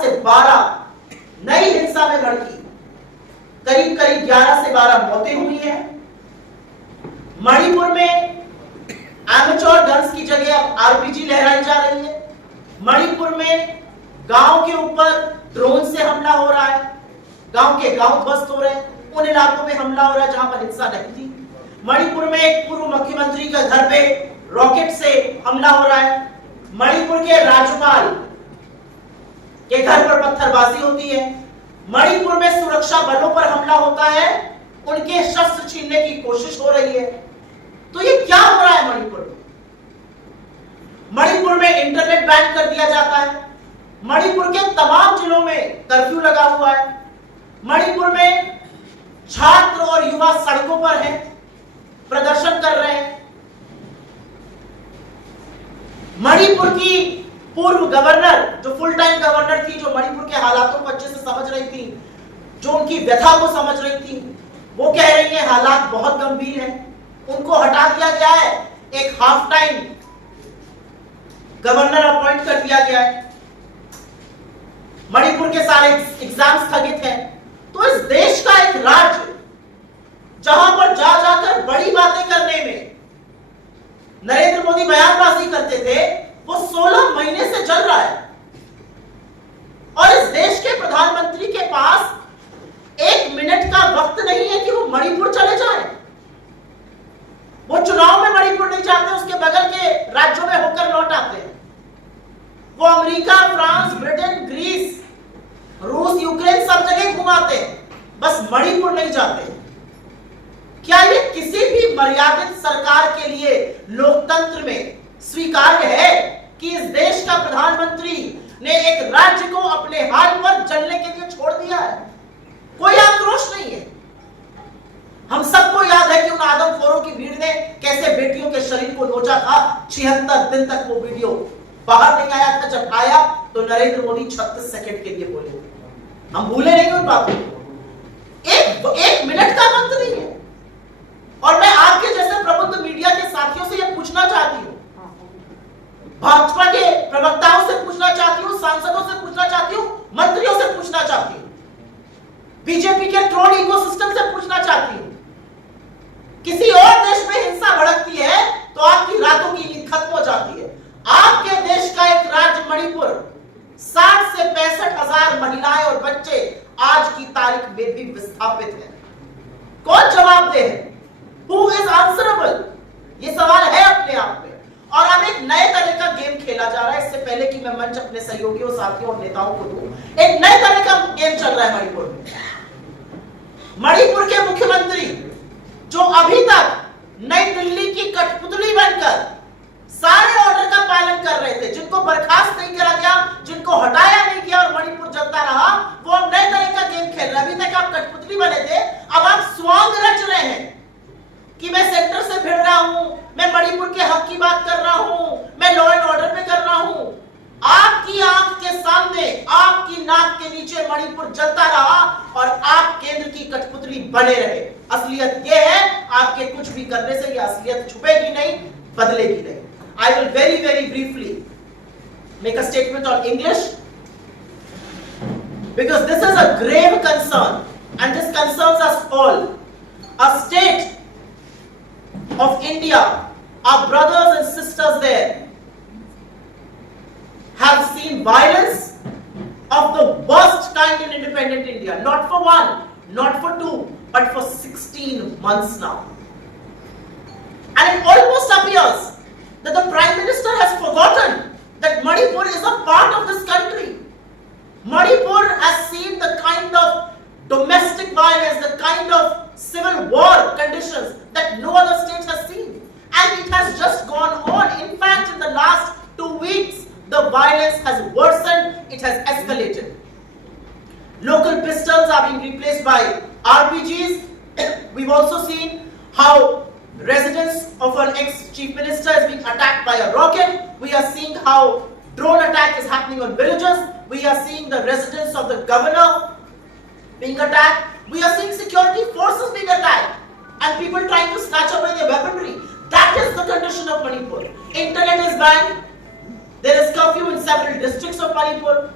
11 से 12 नई हिंसा में भड़की, करीब 11 से 12 मौतें हुई हैं। मणिपुर में एमेच्योर गन्स की जगह अब आरपीजी लहराई जा रही है। मणिपुर में गांव के ऊपर ड्रोन से हमला हो रहा है, गांव के गांव ध्वस्त हो रहे हैं, उन इलाकों में हमला हो रहा है जहां पर हिंसा नहीं थी। मणिपुर में एक पूर्व मुख्यमंत्री के घर पे रॉकेट से हमला हो रहा है। मणिपुर के राज्यपाल के घर पर पत्थरबाजी होती है। मणिपुर में सुरक्षा बलों पर हमला होता है, उनके शस्त्र छीनने की कोशिश हो रही है। तो ये क्या हो रहा है मणिपुर में? मणिपुर में इंटरनेट बैन कर दिया जाता है। मणिपुर के तमाम जिलों में कर्फ्यू लगा हुआ है। मणिपुर में छात्र और युवा सड़कों पर हैं, प्रदर्शन कर रहे हैं। मणिपुर की पूर्व गवर्नर, जो फुल टाइम गवर्नर थी, जो मणिपुर के हालातों को अच्छे से समझ रही थी, जो उनकी व्यथा को समझ रही थी, वो कह रही है हालात बहुत गंभीर हैं। उनको हटा दिया गया है, एक हाफ टाइम गवर्नर अपॉइंट कर दिया गया है। मणिपुर के सारे एग्जाम स्थगित हैं। तो इस देश का एक राज्य जहां पर जा जाकर बड़ी बातें करने में नरेंद्र मोदी बयानबाजी करते थे, वो 16 महीने से चल रहा है। और इस देश के प्रधानमंत्री के पास 1 मिनट का वक्त नहीं है कि वो मणिपुर चले जाएं। वो चुनाव में मणिपुर नहीं जाते, उसके बगल के राज्यों में होकर लौट आते हैं। वो अमेरिका, फ्रांस, ब्रिटेन, ग्रीस, रूस, यूक्रेन सब जगह घुमाते हैं, बस मणिपुर नहीं जाते। क्या ये किसी भी मर्यादित सरकार के लिए लोकतंत्र में स्वीकार्य है कि इस देश का प्रधानमंत्री ने एक राज्य को अपने हाल पर जलने के लिए छोड़ दिया है? कोई आक्रोश नहीं है। हम सबको याद है कि उन आदमखोरों की भीड़ ने कैसे बेटियों के शरीर को नोचा था। 76 दिन तक वो वीडियो बाहर नहीं आया था। जब आया तो नरेंद्र मोदी 36 सेकंड के लिए बोले। हम भूले नहीं उन बातों को। एक मिनट का वक्त नहीं है। और मैं आपके जैसे प्रबुद्ध मीडिया के साथियों से यह पूछना चाहती हूं, भाजपा के प्रवक्ताओं से पूछना चाहती हूं, सांसदों से पूछना चाहती हूं, मंत्रियों से पूछना चाहती हूं, बीजेपी के ट्रोल इकोसिस्टम से पूछना चाहती हूं। किसी और देश में हिंसा भड़कती है तो आपकी रातों की नींद खत्म हो जाती है। आपके देश का एक राज्य मणिपुर, 60 से 65,000 महिलाएं और बच्चे आज की तारीख में भी विस्थापित हैं। कौन जवाबदेह है? Who is answerable? ये सवाल है अपने आप में। और अब एक नए तरह का गेम खेला जा रहा है। इससे पहले कि मैं मंच अपने सहयोगियों, साथियों और नेताओं को दूं, एक नए तरह का गेम चल रहा है मणिपुर में। मणिपुर के मुख्यमंत्री, जो अभी तक नई दिल्ली की कठपुतली बनकर सारे ऑर्डर का पालन कर रहे थे, जिनको बर्खास्त नहीं करा गया, जिनको हटाया नहीं गया और मणिपुर चलता रहा, वो अब नए तरह का गेम खेल रहे हैं। अभी तक आप कठपुतली बने थे, अब आप स्वांग रच रहे हैं कि मैं सेंटर से भिड़ रहा हूं, मैं मणिपुर के हक की बात कर रहा हूं, मैं लॉ एंड ऑर्डर पे कर रहा हूं। आपकी आंख के सामने, आपकी नाक के नीचे मणिपुर जलता रहा और आप केंद्र की कठपुतली बने रहे। असलियत यह है, आपके कुछ भी करने से यह असलियत छुपेगी नहीं, बदलेगी नहीं। I will very briefly make a statement on English because this is a grave concern and this concerns us all. A state of India, our brothers and sisters there have seen violence of the worst kind in independent India. Not for one, not for two, but for 16 months now. And it almost appears that the Prime Minister has forgotten that Manipur is a part of this country. Manipur has seen the kind of domestic violence, the kind of civil war conditions that no other state has seen. And it has just gone on. In fact, in the last 2 weeks, the violence has worsened, it has escalated. Local pistols are being replaced by RPGs. We've also seen how residence of an ex-chief minister is being attacked by a rocket. We are seeing how drone attack is happening on villages. We are seeing the residence of the governor being attacked. We are seeing security forces being attacked and people trying to snatch away their weaponry. That is the condition of Manipur. Internet is banned. There is curfew in several districts of Manipur.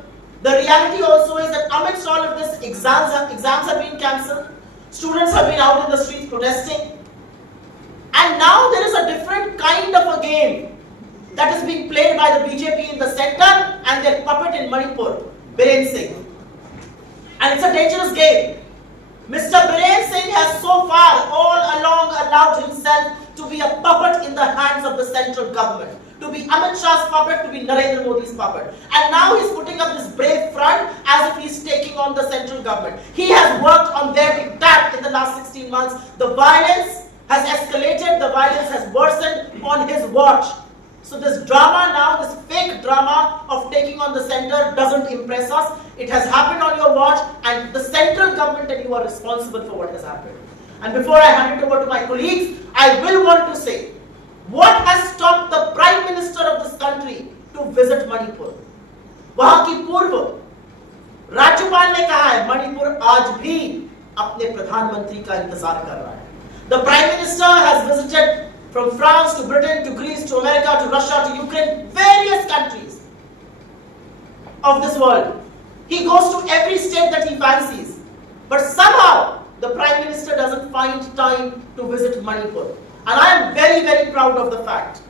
The reality also is that amidst all of this, exams have been cancelled, students have been out in the streets protesting, and now there is a different kind of a game that is being played by the BJP in the center and their puppet in Manipur, Biren Singh. And it's a dangerous game. Mr. Biren Singh has so far all along allowed himself to be a puppet in the hands of the central government, to be Amit Shah's puppet, to be Narendra Modi's puppet. And now he's putting up this brave front as if he's taking on the central government. He has worked on their diktat in the last 16 months. The violence has escalated, the violence has worsened on his watch. So this drama now, this fake drama of taking on the center doesn't impress us. It has happened on your watch, and the central government and you are responsible for what has happened. And before I hand it over to my colleagues, I will want to say, what has stopped the Prime Minister of this country to visit Manipur? वहां की पूर्व राज्यपाल ने कहा है मणिपुर आज भी अपने प्रधानमंत्री का इंतजार कर रहा है. The Prime Minister has visited from France to Britain to Greece to America to Russia to Ukraine, various countries of this world. He goes to every state that he fancies. But somehow the Prime Minister doesn't find time to visit Manipur. And I am very, very proud of the fact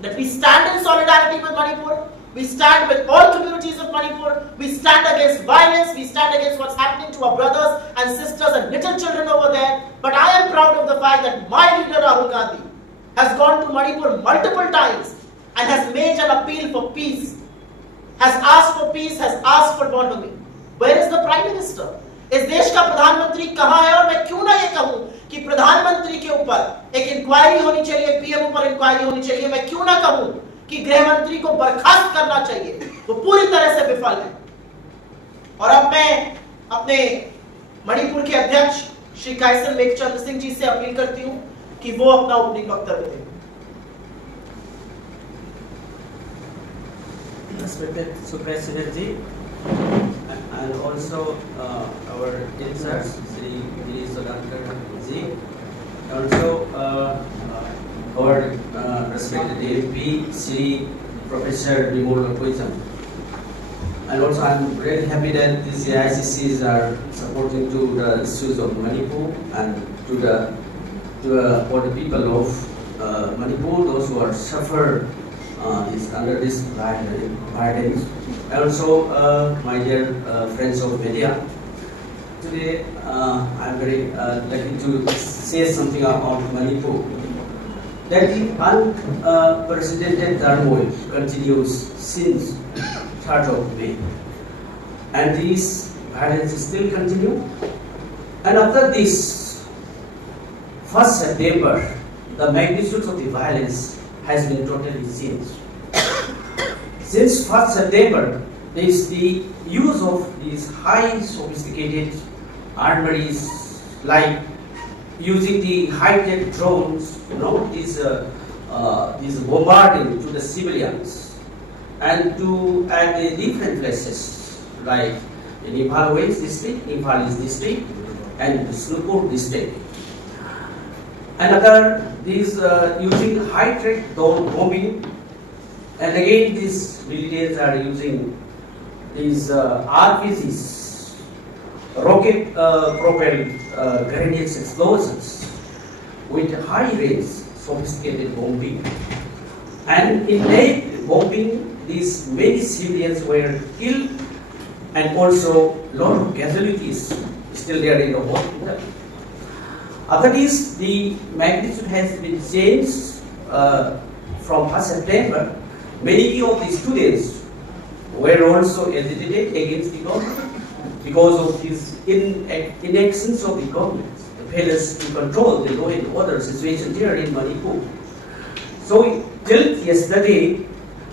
that we stand in solidarity with Manipur. We stand with all communities of Manipur. We stand against violence. We stand against what's happening to our brothers and sisters and little children over there. But I am proud of the fact that my leader Rahul Gandhi has gone to Manipur multiple times and has made an appeal for peace, has asked for peace, has asked for autonomy. Where is the Prime Minister? इस देश का प्रधानमंत्री कहाँ है? और मैं क्यों ना ये कहूँ कि प्रधानमंत्री के ऊपर एक इंक्वायरी होनी चाहिए, पीएम ऊपर इंक्वायरी होनी चाहिए. मैं क्यों ना कहूँ कि गृह मंत्री को बर्खास्त करना चाहिए. वो पूरी तरह से विफल है. और अब मैं अपने मणिपुर के अध्यक्ष श्री कायसल मेघचंद सिंह जी से अपील करती हूँ कि वो अपना ओपनिंग वक्तव्य दें. Respected Supriya ji, and also our inserts, Sri Sodankar ji, also our respected AFP, Sri Professor Nimol Poisam. And also I'm really happy that these ICCs are supporting to the issues of Manipur and for the people of Manipur, those who are suffer under this violence. And also my dear friends of media, today I'm very lucky to say something about Manipur. That the unprecedented turmoil continues since 3rd of May, and this violence still continue. And after this 1st September, the magnitude of the violence has been totally changed. Since 1st September, there is the use of these high sophisticated armories, like using the high-tech drones, these bombarding to the civilians, and to at the different places, like in Imphal West district, Imphal East district, and Supriya district. Another, these using high-tech drone bombing, and again these militants are using these RPGs, rocket-propelled grenades explosions with high-range sophisticated bombing. And in that bombing, these many civilians were killed, and also a lot of casualties still there in the hospital. After this, the magnitude has been changed from 1st September. Many of the students were also agitated against the government because of this inactions of the government, the failures to control the law and order situation here in Manipur. So till yesterday,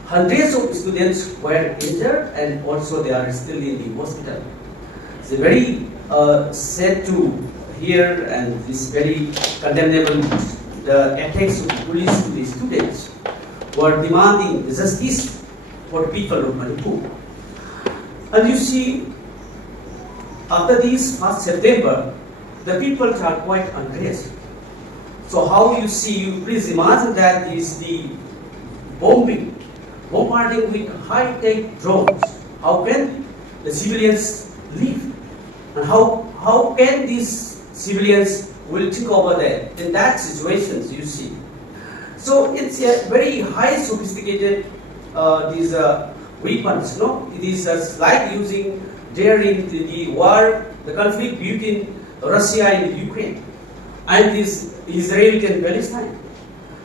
hundreds of students were injured, and also they are still in the hospital. It's very sad to hear, and it's very condemnable, the attacks of the police to the students who are demanding justice for the people of Manipur. And you see, after this 1st September, the people are quite unrest. So how you see, you please imagine that is the bombarding with high-tech drones how can the civilians live? And how can these civilians will think over there in that situations you see? So it's a very high sophisticated these weapons. No, it is like using during the war, the conflict between Russia and Ukraine, and this Israel and Palestine.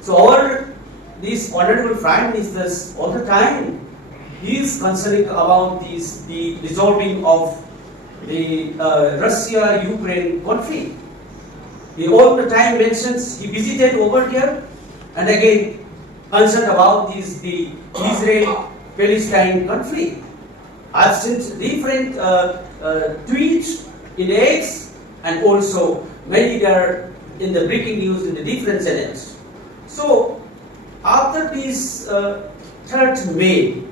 So these honorable prime ministers all the time he is concerning about the resolving of the Russia-Ukraine conflict. He all the time mentions he visited over here and again concerned about the Israel-Palestine conflict. I've seen different tweets in X and also many there in the breaking news in the different channels. So after this 3rd May,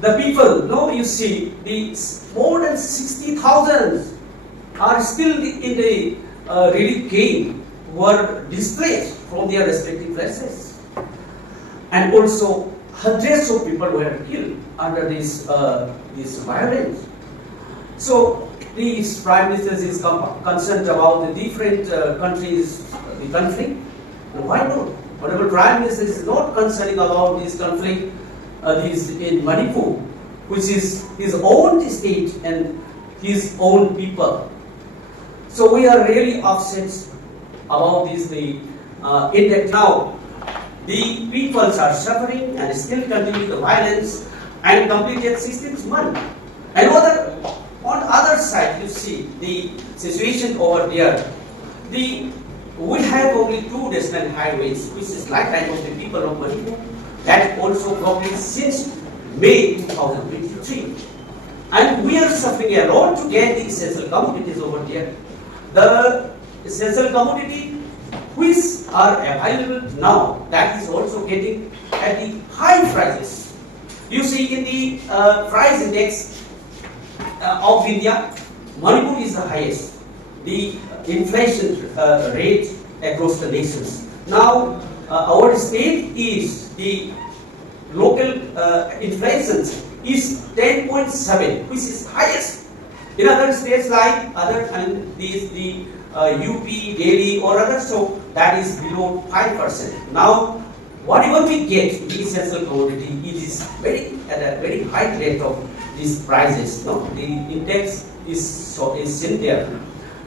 the people, no, you see, the more than 60,000 are still in the relief camp, were displaced from their respective places, and also hundreds of people were killed under this violence. So these prime ministers is concerned about the different countries, the conflict. And why not? Honorable Prime Minister is not concerning about this conflict in Manipur, which is his own state and his own people. So we are really upset about this. Index now, the peoples are suffering and still continue the violence and completed 16th month. And on the other side, you see the situation over there. We have only 2 national highways, which is lifetime of the people of Manipur. That also probably since May 2023. And we are suffering a lot to get the essential commodities over there. The essential commodity which are available now, that is also getting at the high prices. You see in the price index of India, Manipur is the highest. The inflation rate across the nations. Now, our state is the local inflation is 10.7, which is highest. In other states like the UP, Delhi or others, so that is below 5%. Now, whatever we get, the essential commodity, it is at a very high rate of these prices. No, the index is in there.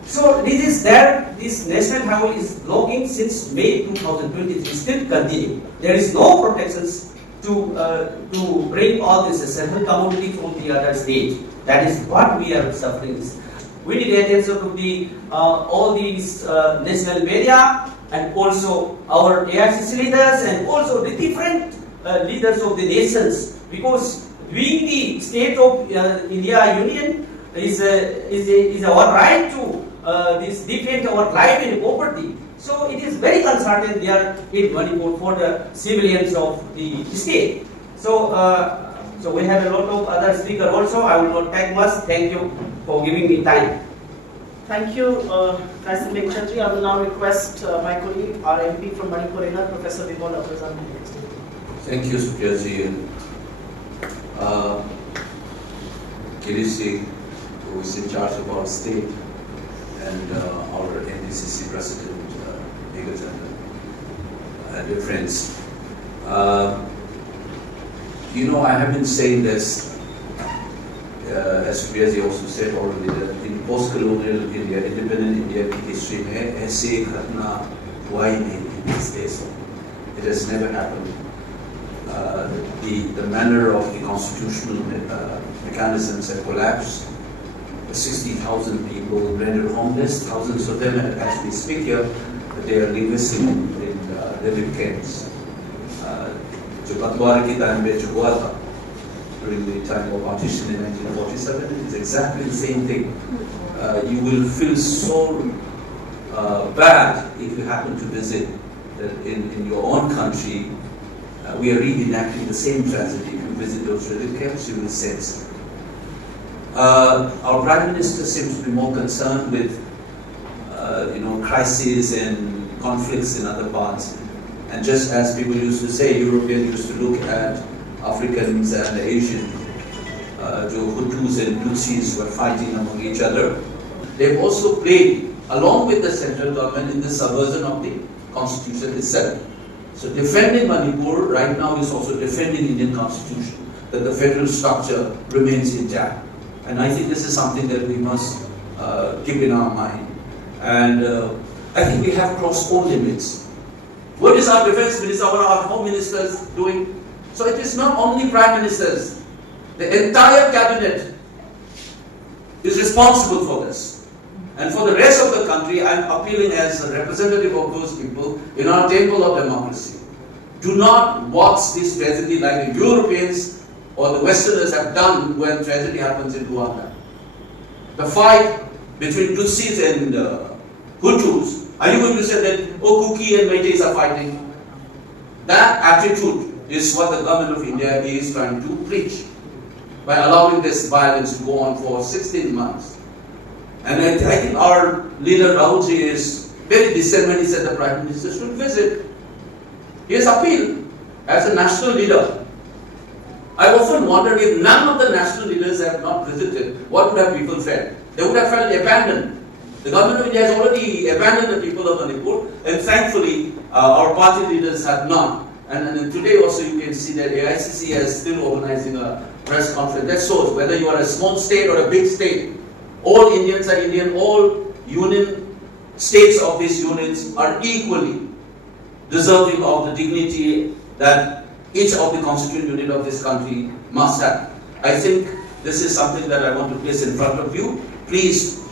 So this is there. This national highway is logging since May 2023. Still continue. There is no protections to bring all this essential commodity from the other state. That is what we are suffering. We need attention to the all these national media and also our AICC leaders and also the different leaders of the nations, because being the state of India Union is our right to this defend our life and property. So it is very concerning there in Manipur for the civilians of the state. So so we have a lot of other speakers also. I will not take much. Thank you for giving me time. Thank you, Kasim Beg Chandri. I will now request my colleague, our MP from Manipur, Professor Vibol Abrazan. Thank you, Supriya ji. Kirisi, who is in charge of our state, and our NDCC President, Megas and dear friends. I have been saying this, as Supriya ji also said already, that in post-colonial India, independent India history, ऐसे घटना हुआ ही नहीं in these days. It has never happened. The manner of the constitutional mechanisms have collapsed. 60,000 people rendered homeless, thousands of them, as we speak here, they are living in relief camps. जो बंटवारे की time में जो हुआ था during the time of partition in 1947, it is exactly the same thing. You will feel so bad if you happen to visit in your own country. We are reenacting the same tragedy. If you visit those relief camps, you will sense. Our Prime Minister seems to be more concerned with crises and conflicts in other parts. And just as people used to say, Europeans used to look at Africans and Asians जो Hutus and Tutsis were fighting among each other. They've also played along with the central government in the subversion of the constitution itself. So defending Manipur right now is also defending Indian constitution, that the federal structure remains intact. And I think this is something that we must keep in our mind. And I think we have crossed all limits. What is our defense minister, what are our home ministers doing? So it is not only prime ministers, the entire cabinet is responsible for this. And for the rest of the country, I am appealing as a representative of those people in our temple of democracy. Do not watch this tragedy like the Europeans or the Westerners have done when tragedy happens in Rwanda. The fight between Tutsis and Hutus, are you going to say that, oh, Kuki and Meiteis are fighting? That attitude is what the government of India is trying to preach by allowing this violence to go on for 16 months. And I think our leader Rahul Gandhi is very decent when he said the Prime Minister should visit. He has appealed as a national leader. I often wonder if none of the national leaders have not visited, what would have people felt? They would have felt abandoned. The government of India has already abandoned the people of Manipur, and thankfully our party leaders have not. And today also you can see that AICC is still organizing a press conference. That shows whether you are a small state or a big state, all Indians are Indian, all union states of these units are equally deserving of the dignity that each of the constituent unit of this country must have. I think this is something that I want to place in front of you. Please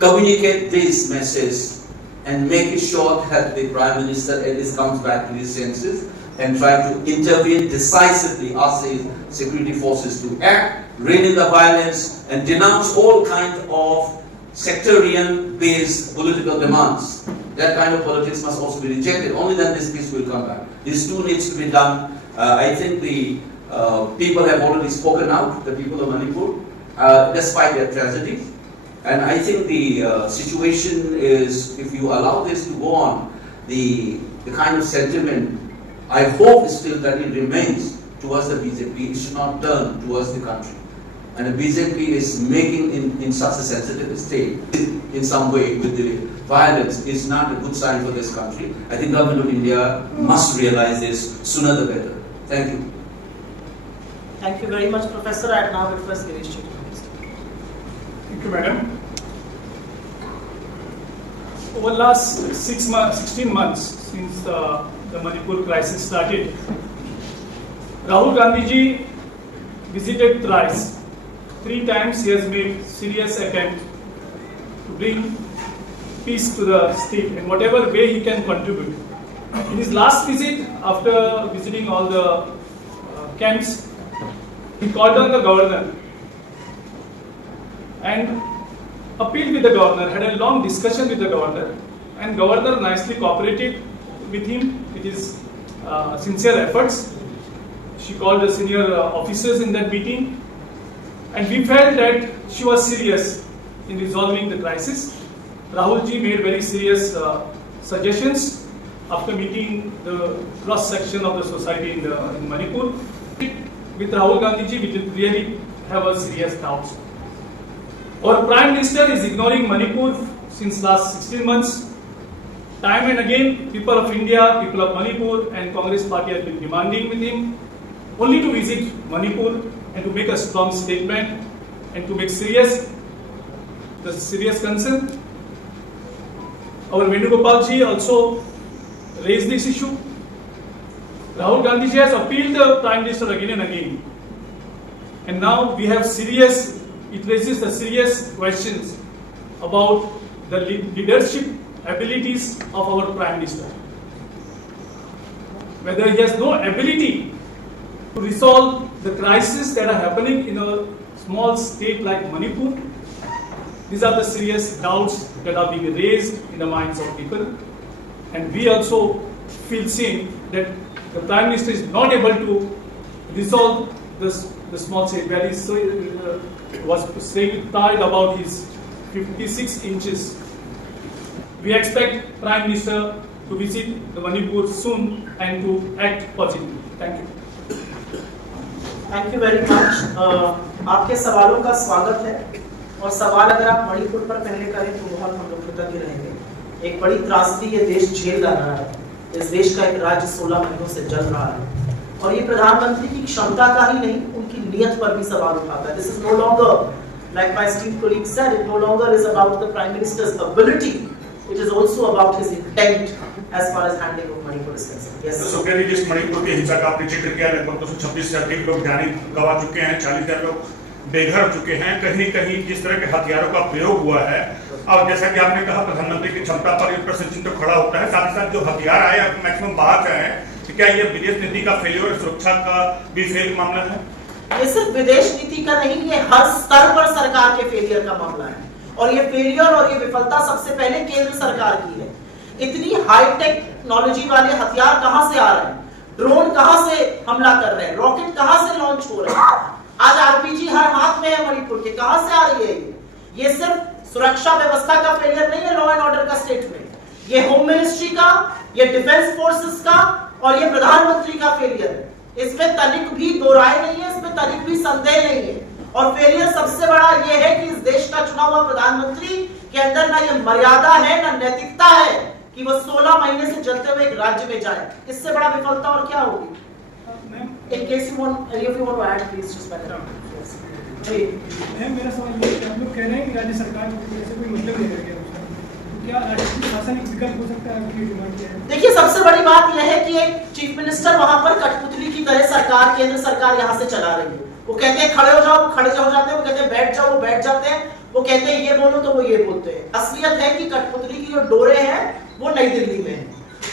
communicate this message and make sure that the Prime Minister at least comes back to his senses and try to intervene decisively, ask the security forces to act, rein in the violence, and denounce all kinds of sectarian-based political demands. That kind of politics must also be rejected. Only then this peace will come back. These two needs to be done. I think the people have already spoken out, the people of Manipur, despite their tragedies. And I think the situation is, if you allow this to go on, the kind of sentiment, I hope still that it remains towards the BJP. It should not turn towards the country. And the BJP is making in such a sensitive state, in some way, with the violence, is not a good sign for this country. I think government of India must realize this sooner the better. Thank you. Thank you very much, Professor. I now request Girish to please. Thank you, Madam. Over the last 16 months since the Manipur crisis started, Rahul Gandhi ji visited thrice. 3 times he has made serious attempt to bring peace to the state in whatever way he can contribute. In his last visit, after visiting all the camps, he called on the governor and appealed with the governor, had a long discussion with the governor, and governor nicely cooperated with him with his sincere efforts. She called the senior officers in that meeting, and we felt that she was serious in resolving the crisis. Rahul ji made very serious suggestions after meeting the cross section of the society in Manipur. With Rahul Gandhi ji, we did really have a serious doubts. Our Prime Minister is ignoring Manipur since last 16 months. Time and again, people of India, people of Manipur and Congress party have been demanding with him only to visit Manipur and to make a strong statement and to make the serious concern. Our Venugopal ji also raised this issue. Rahul Gandhi ji has appealed the Prime Minister again and again. And now we have it raises the serious questions about the leadership abilities of our Prime Minister. Whether he has no ability to resolve the crises that are happening in a small state like Manipur. These are the serious doubts that are being raised in the minds of people. And we also feel seen that the Prime Minister is not able to resolve the small state where he was saying pride about his 56 inches. We expect Prime Minister to visit the Manipur soon and to act positively. Thank you. Thank you very much. आपके सवालों का स्वागत है, और सवाल अगर आप मणिपुर पर पहले करें तो बहुत हम लोग कृतज्ञ रहेंगे। एक बड़ी त्रासदी ये देश झेल रहा है। इस देश का एक राज्य 16 महीनों से जल रहा है, और ये प्रधानमंत्री की क्षमता का ही नहीं, उनकी नियत पर भी सवाल उठाता है। This is no longer, like my esteemed colleague said, it no longer is about the Prime Minister's ability, it is also about his intent as far as handling of Manipur is concerned. Yes, तो सुप्रिया जी, जिस मणिपुर की हिंसा का आपने जिक्र किया, लगभग 226 से अधिक लोग जान गंवा चुके हैं, 40,000 लोग बेघर हो चुके हैं। कहीं कहीं जिस तरह के हथियारों का प्रयोग हुआ है, और जैसा कि आपने कहा प्रधानमंत्री की क्षमता पर ये प्रश्न चिन्ह तो खड़ा होता है। साथ ही साथ जो हथियार आए मैक्सिमम बाहर से आए, तो क्या ये विदेश नीति का फेलियर और सुरक्षा का भी फेल मामला है? ये सिर्फ विदेश नीति का नहीं, ये हर स्तर पर सरकार के फेलियर का मामला है, और ये फेलियर और ये विफलता सबसे पहले केंद्र सरकार की है। इतनी हाई टेक्नोलॉजी वाले हथियार कहां से आ रहे हैं, ड्रोन कहां से हमला कर रहे हैं, रॉकेट कहां से लॉन्च हो रहे हैं, आज आरपीजी हर हाथ में है मणिपुर के, कहां से आ रही है ये सिर्फ सुरक्षा व्यवस्था का फेलियर नहीं है, लॉ एंड ऑर्डर का स्टेट में, ये होम मिनिस्ट्री का, ये डिफेंस फोर्सेस का, और ये प्रधानमंत्री का फेलियर है। इसमें तनिक भी दो राय नहीं है, इसमें तनिक भी संदेह नहीं है। और फेलियर सबसे बड़ा ये है कि इस देश का चुना हुआ प्रधानमंत्री के अंदर ना ये मर्यादा है, ना नैतिकता है कि वो 16 महीने से जलते हुए एक राज्य में जाए। इससे बड़ा विफलता और क्या होगी? In case you want, if you want to add, please just back up. जी, मेरा सवाल ये है कि आप लोग कह रहे हैं कि राज्य सरकार को ऐसे कोई मतलब नहीं रह गया, क्या शासन एक विकल्प हो सकता है? आपकी डिमांड क्या है? देखिए, सबसे बड़ी बात यह है कि एक चीफ मिनिस्टर वहां पर कठपुतली की तरह सरकार, केंद्र सरकार यहां से चला रही है। वो कहते हैं खड़े हो जाओ, वो खड़े हो जाते हैं, वो कहते हैं बैठ जाओ, वो बैठ जाते हैं, वो कहते हैं ये बोलो तो वो ये बोलते हैं। असलियत है कि कठपुतली की जो डोरे हैं वो नई दिल्ली में है।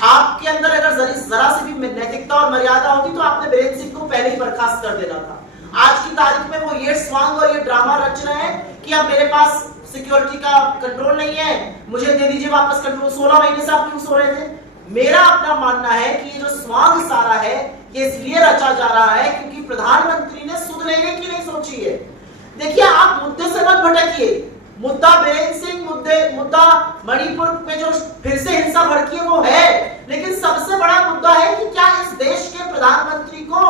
आपके अंदर अगर जरा से भी नैतिकता और मर्यादा होती तो आपने बीरेंद्र सिंह को पहले ही बर्खास्त कर देना था। आज की तारीख में वो ये स्वांग और ये ड्रामा रच रहे हैं कि अब मेरे पास सिक्योरिटी का कंट्रोल नहीं है, मुझे दे दीजिए वापस कंट्रोल। 16 महीने से आप क्यों सो रहे थे? मेरा अपना मानना है कि ये जो स्वांग सारा है ये इसलिए रचा जा रहा है क्योंकि प्रधानमंत्री ने सुध लेने की नहीं सोची है। देखिए, आप मुद्दे से मत भटकिए। मुद्दा बीरेंद्र सिंह, मुद्दा मणिपुर में जो फिर से हिंसा भड़की है वो है, लेकिन सबसे बड़ा मुद्दा है कि क्या इस देश के प्रधानमंत्री को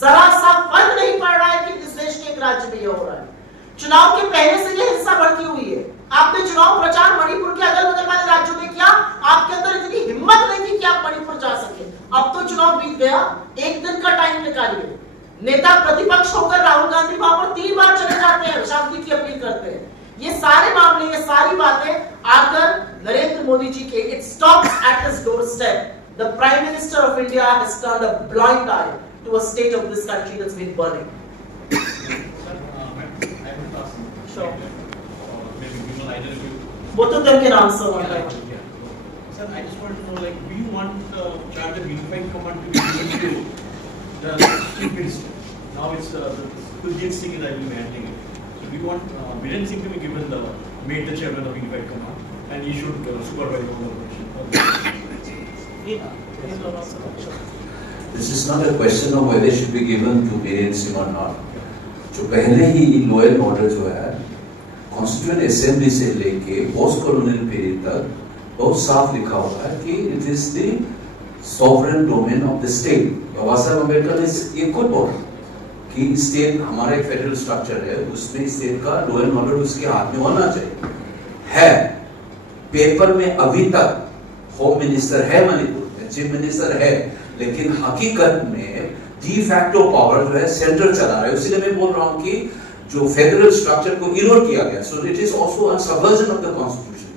जरा सा फर्क नहीं पड़ रहा है कि इस देश के एक राज्य में ये हो रहा है। चुनाव के पहले से ये हिंसा भड़की हुई है। आपने चुनाव प्रचार मणिपुर के अगल बगल वाले राज्यों में किया, आपके अंदर इतनी हिम्मत नहीं थी कि आप मणिपुर जा सके। अब तो चुनाव बीत गया, एक दिन का टाइम निकालिए। नेता प्रतिपक्ष होकर राहुल गांधी वहां पर 3 बार चले जाते हैं, शांति की अपील करते हैं। ये सारे मामले, ये सारी बातें आकर नरेंद्र मोदी जी के it stops at his doorstep. The prime minister of India has turned a blind eye to a state of this country that's been burning. Sure. Maybe we will either of you. Both of them can answer one by one. Sir, I just want to know, like, do you want the charge of unified command to be given to the chief minister? Now it's Kuljit Singh is actually handling it. So do you want Biren Singh to be given made the chairman of unified command, and he should supervise all the operation? This is not a question of whether it should be given to Biren Singh or not. जो पहले ही law and order जो है constituent assembly से लेके post colonial period तक बहुत साफ लिखा हुआ है कि it is the sovereign domain of the state. Baba Saheb Ambedkar ने ये खुद बोला कि स्टेट हमारा एक फेडरल स्ट्रक्चर है, उसमें स्टेट का लॉ एंड ऑर्डर उसके हाथ में होना चाहिए। है पेपर में अभी तक होम मिनिस्टर है मणिपुर में, चीफ मिनिस्टर है, लेकिन हकीकत में डी फैक्टो पावर जो है सेंटर चला रहा है। इसलिए मैं बोल रहा हूं कि जो फेडरल स्ट्रक्चर को इग्नोर किया गया, so it is also a subversion of the constitution.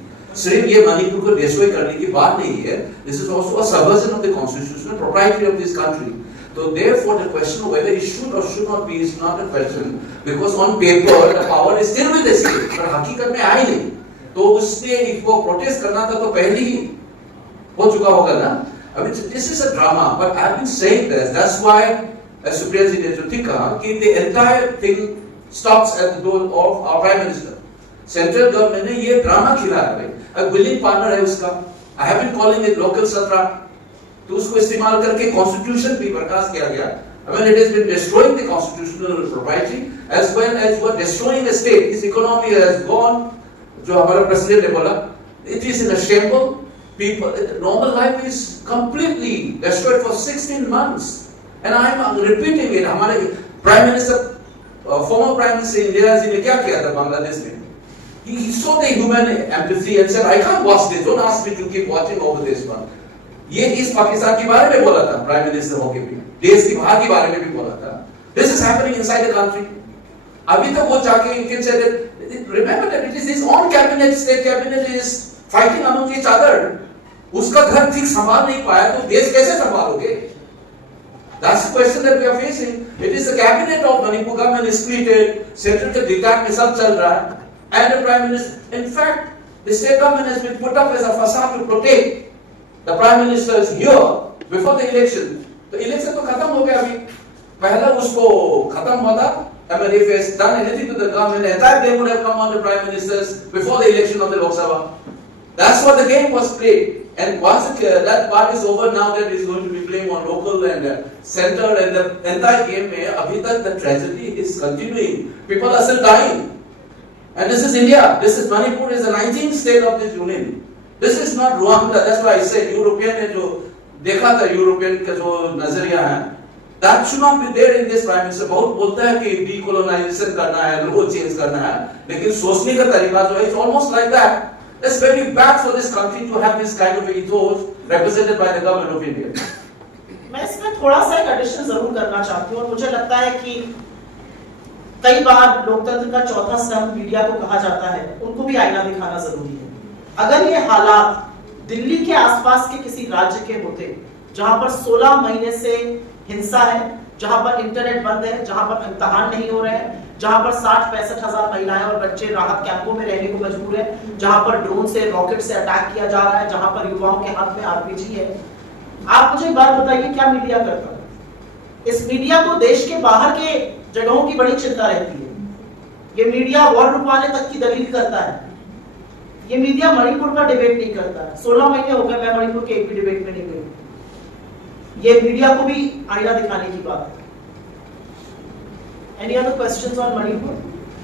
सिर्फ ये मणिपुर को डिस्ट्रॉय करने की बात नहीं है, this is also a subversion of the constitution, proprietary of this country. So therefore the question of whether it should or should not be is not a question, because on paper the power is still with the state, पर हकीकत में आई नहीं। तो उसने इसको protest करना था तो पहले ही हो चुका होगा ना। I mean, this is a drama, but I've been saying this. That's why, as Supriya ji ne jo कहा कि the entire thing stops at the door of our Prime Minister. Central government ने ये drama खिलाया भाई। अब willing partner है उसका। I have been calling it local सत्रा। तो उसको इस्तेमाल करके कॉन्स्टिट्यूशन भी बर्खास्त किया गया। I mean, it has been destroying the constitutional propriety as well as what destroying the state. This economy has gone. जो हमारा प्रेसिडेंट ने बोला, it is in a shambles. People, normal life is completely destroyed for 16 months, and I am repeating it. हमारे prime minister, former Prime Minister Indira ji ने क्या किया था बांग्लादेश में? He saw the human empathy and said, I can't watch this. Don't ask me to keep watching over this one. ये इस पाकिस्तान के बारे में बोला था प्राइम मिनिस्टर होके भी, देश के बाहर के बारे में भी बोला था. This is happening inside the country. अभी तक वो जाके you can say that, remember that it is his own cabinet, state cabinet is fighting among each other. उसका घर ठीक संभाल नहीं पाया तो देश कैसे संभालोगे? That's the question that we are facing. It is the cabinet of Manipur government is split, central के diktat में सब चल रहा है, and the prime minister. In fact, the state government has been put up as a facade to protect the prime ministers here before the election. तो election तो खत्म हो गया अभी. पहला उसको खत्म हुआ था. I mean, if he has done anything to the government, the entire blame would have come on the prime ministers before the election of the Lok Sabha. That's what the game was played. And once that part is over, now that is going to be blamed on local and center, and the entire game में अभी तक the tragedy is continuing. People are still dying. And this is India. This is Manipur. Is the 19th state of this union. This is not Rwanda. That's why I said European ने जो देखा था European का जो नजरिया है, that should not be there in this prime minister. बहुत बोलता है कि decolonization करना है, law change करना है, लेकिन सोचने का तरीका जो है, it's almost like that. It's very bad for this country to have this kind of ethos represented by the government of India. मैं इसमें थोड़ा सा एक एडिशन जरूर करना चाहती हूँ, और मुझे लगता है कि कई बार लोकतंत्र का चौथा स्तंभ मीडिया को कहा जाता है, उनको भी आईना दिखाना जरूरी है. अगर ये हालात दिल्ली के आसपास के किसी राज्य के होते, जहां पर 16 महीने से हिंसा है, जहां पर इंटरनेट बंद है, जहां पर इम्तिहान नहीं हो रहे हैं, जहां पर 60-65 हजार महिलाएं और बच्चे राहत कैंपों में रहने को मजबूर है, जहां पर ड्रोन से, रॉकेट से अटैक किया जा रहा है, जहां पर युवाओं के हाथ में आरपीजी है, आप मुझे एक बात बताइए, क्या मीडिया करता है? इस मीडिया को देश के बाहर के जगहों की बड़ी चिंता रहती है. ये मीडिया वॉर रुकवाने तक की दलील करता है. ये मीडिया मणिपुर का डिबेट नहीं करता है. 16 महीने हो गए मैं मणिपुर के एक भी डिबेट में नहीं गई. ये मीडिया को भी आईना दिखाने की बात है. Any other questions on Manipur?